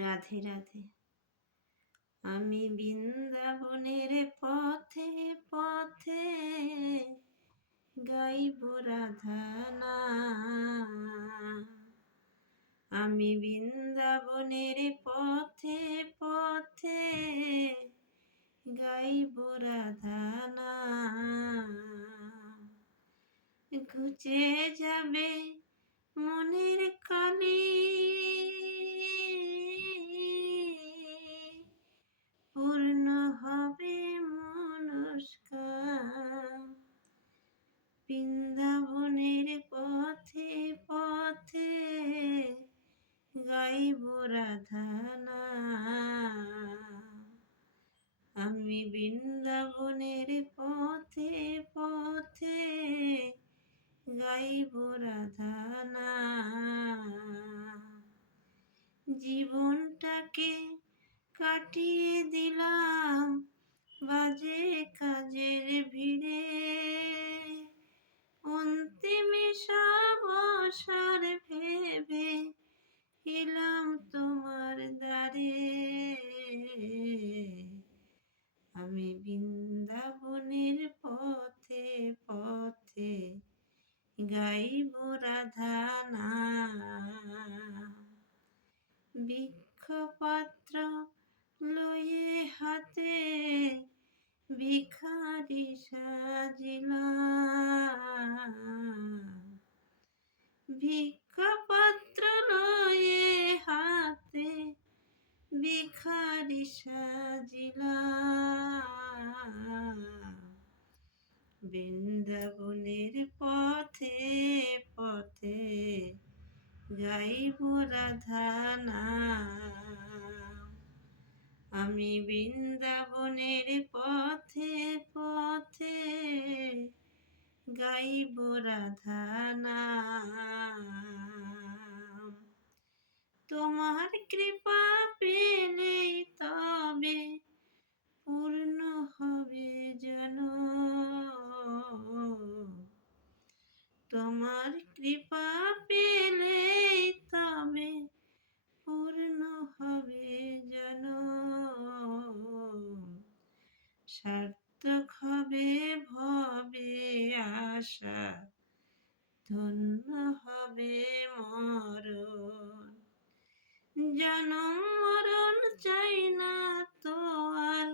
রাধে রাধে। আমি বৃন্দাবনের পথে পথে গাইব রাধা নাম। আমি বৃন্দাবনের পথে পথে গাইব রাধা নাম। ঘুচে যাবে মনের কালি, পূর্ণ হবে মনস্কাম। বৃন্দাবনের পথে পথে গাইব রাধা নাম। আমি বৃন্দাবনের পথে পথে গাইব রাধা নাম। জীবনটাকে কাটিয়ে দিলাম বাজে কাজের ভিড়ে, অন্তিমে সব অবসর ভেবে এলাম তোমার দ্বারে। আমি বৃন্দাবনের পথে পথে গাইব রাধা নাম। বৃক্ষপত্র লয়ে হাতে ভিখারি সাজিলাম। ভিক্ষাপত্র লয়ে হাতে ভিখারি সাজিলাম। বৃন্দাবনের পথে পথে গাইব রাধা নাম। আমি বৃন্দাবনের পথে পথে গাইব রাধা নাম। তোমার কৃপা পেলেই তবে পূর্ণ হবে যেন, তোমার কৃপা পেলেই তবে পূর্ণ হবে যেন। সার্থক হবে ভবে আশা, ধন্য হবে মরণ। জনম মরণ চাই না তো আর,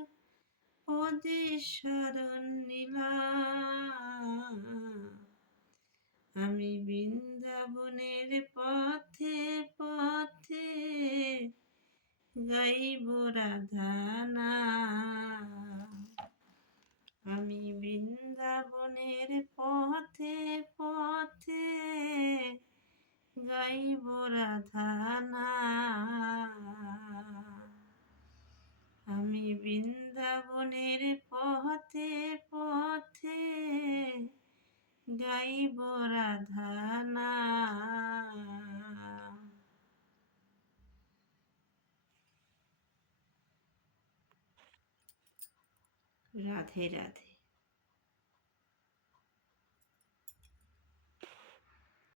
পদে শরণ নিলাম। আমি বৃন্দাবনের পথে পথে গাইব রাধা নাম। আমি বৃন্দাবনের পথে পথে গাইব রাধা নাম। আমি বৃন্দাবনের পথে পথে গাইব রাধা নাম। রাধে রাধে।